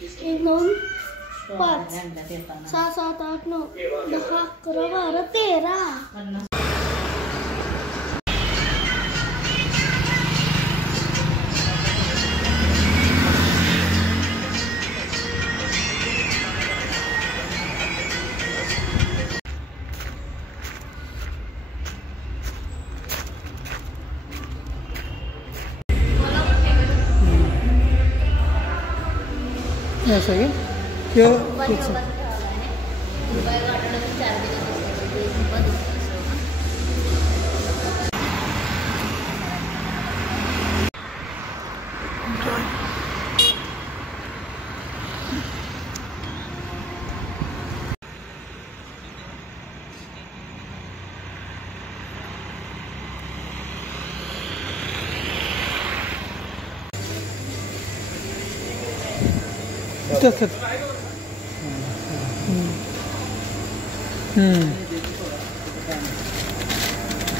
1 2 5 6 7 8 9 10 11 12 13 ऐसा है क्या कुछ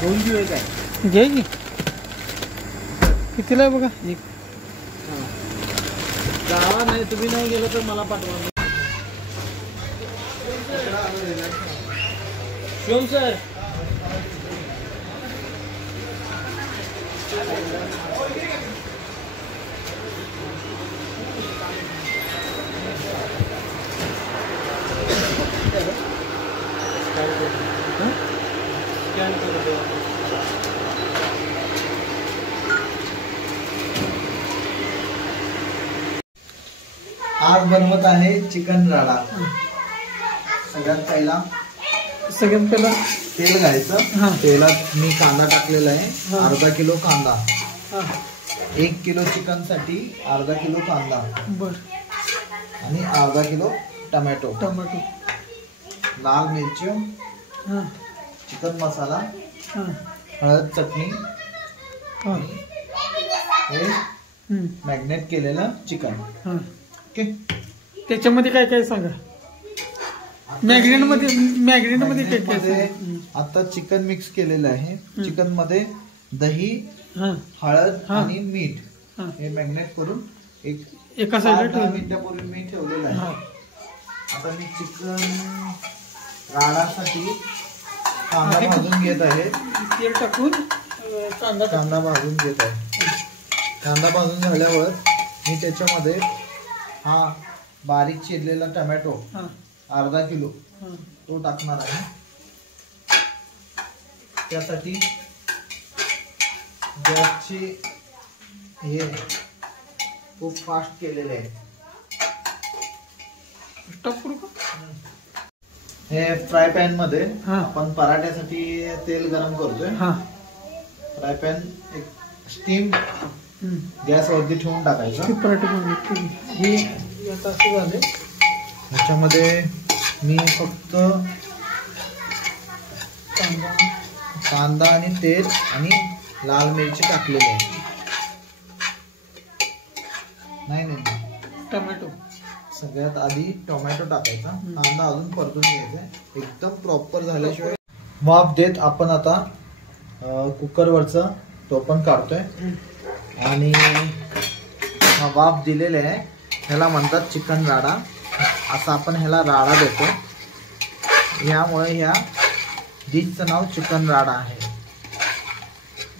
दोन दिवस आहे घे की कितीला आहे बघा एक गावा नाही तुम्ही नाही गेलो तर मला पाठवा शिवम सर आज बनवत आहे चिकन राडा। सगळ्यात पहिला तेल घ्यायचं। तेलात मी कांदा टाकलेला आहे अर्धा किलो कांदा 1 किलो चिकन साठी अर्धा किलो कांदा आणि अर्धा किलो टोमॅटो लाल मिरची चिकन मसाला हळद चटणी हे मॅग्नेट केलेलं चिकन। ओके त्याच्यामध्ये काय काय सांगा मॅग्नेट मध्ये काय आता चिकन मिक्स केलेलं आहे। चिकन मध्ये दही हळद आणि मीठ हे मॅग्नेट करून एका साईडला 10 मिनिटापूर्वी मी ठेवलेलं आहे। आता मी चिकन राडासाठी कांदा भाजून घेत आहे। तेल टाकून कांदा भाजून घेत आहे। कांदा भाजून झाल्यावर मी त्याच्यामध्ये हा बारीक चिरलेला टोमॅटो अर्धा किलो तो टाकणार आहे। त्यासाठी गॅसची हे खूप फास्ट केलेले आहे। हे फ्राय पॅन मध्ये आपण पराठ्यासाठी तेल गरम करतोय। फ्राय पॅन एक स्टीम गॅस वरती ठेवून टाकायचं। ह्याच्यामध्ये मी फक्त कांदा आणि तेल आणि लाल मिरची टाकलेली आहे। नाही टोमॅटो सगळ्यात आधी टोमॅटो टाकायचा। कांदा अजून परतून घ्यायचा एकदम प्रॉपर झाल्याशिवाय वाफ देत आपण आता कुकरवरचा तो पण काढतोय आणि हा वाफ दिलेला आहे ह्याला म्हणतात चिकन राडा। असं आपण ह्याला राडा देतो यामुळे ह्या डिशचं नाव चिकन राडा आहे।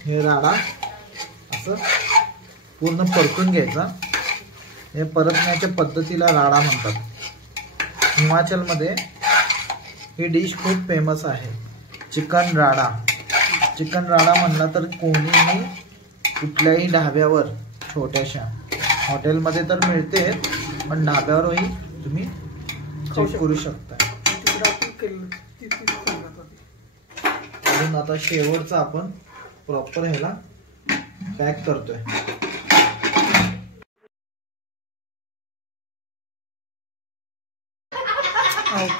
हे राडा असं पूर्ण परतून घ्यायचा। हे परतण्याच्या पद्धतीला राडा म्हणतात। हिमाचलमध्ये ही डिश खूप फेमस आहे चिकन राडा। चिकन राडा म्हणला तर कोणीही कुठल्याही ढाब्यावर छोट्याशा हॉटेलमध्ये तर मिळते पण ढाब्यावरही तुम्ही खाऊ करू शकता। अजून आता शेवटचा आपण प्रॉपर ह्याला पॅक करतोय।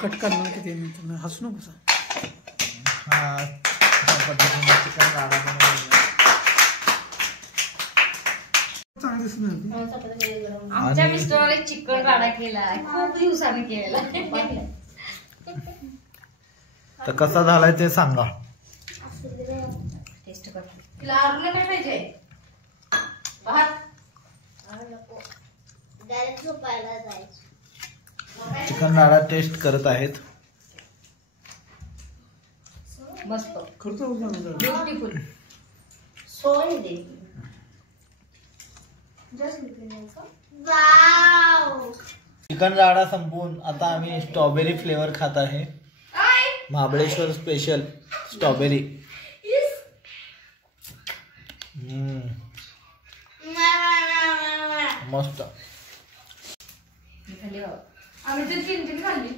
कट करणार किती हसू नको हा पद्धतीने चिकन राडा बनवला। आमच्या मिस्टरांनी चिकन राडा केला खूप दिवसांनी केलेला। तर कसा झालाय ते सांगा। टेस्ट कर तिला आरले काय पाहिजे भात डायरेक्ट झोपायला जायचं. चिकन राडा टेस्ट करत आहेत. मस्त करतो ब्युटिफुल. सोय दे. वाव. चिकन राडा संपवून आता आम्ही स्ट्रॉबेरी फ्लेवर खात आहे. Mahabaleshwar special strawberry. मस्त. खाली आम्ही तर 3 खाल्ली.